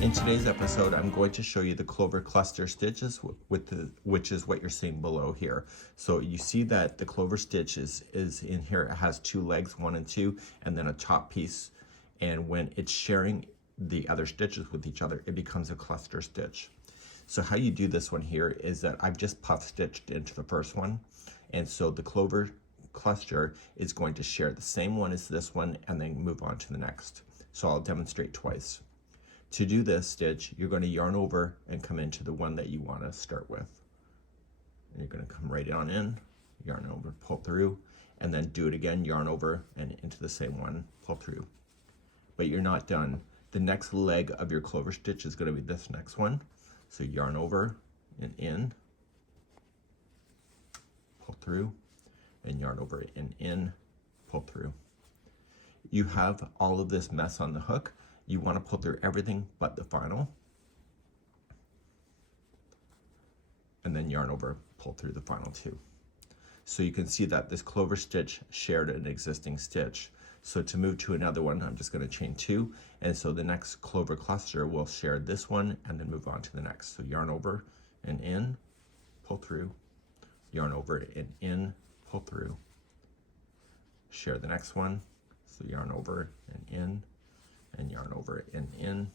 In today's episode, I'm going to show you the clover cluster stitches, which is what you're seeing below here. So you see that the clover stitch is in here. It has two legs, 1 and 2, and then a top piece. And when it's sharing the other stitches with each other, it becomes a cluster stitch. So how you do this one here is that I've just puff stitched into the first one. And so the clover cluster is going to share the same one as this one and then move on to the next. So I'll demonstrate twice. To do this stitch, you're going to yarn over and come into the one that you want to start with. And you're going to come right on in, yarn over, pull through, and then do it again, yarn over and into the same one, pull through. But you're not done. The next leg of your clover stitch is going to be this next one. So yarn over and in, pull through, and yarn over and in, pull through. You have all of this mess on the hook. You want to pull through everything but the final, and then yarn over, pull through the final two. So you can see that this clover stitch shared an existing stitch. So to move to another one, I'm just going to chain 2, and so the next clover cluster will share this one and then move on to the next. So yarn over and in, pull through, yarn over and in, pull through, share the next one, so yarn over and in, and yarn over and in,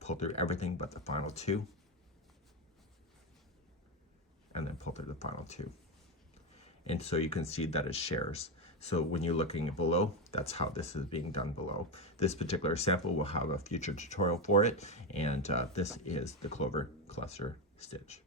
pull through everything but the final two, and then pull through the final two. And so you can see that it shares. So when you're looking below, that's how this is being done below. This particular sample will have a future tutorial for it, and this is the clover cluster stitch.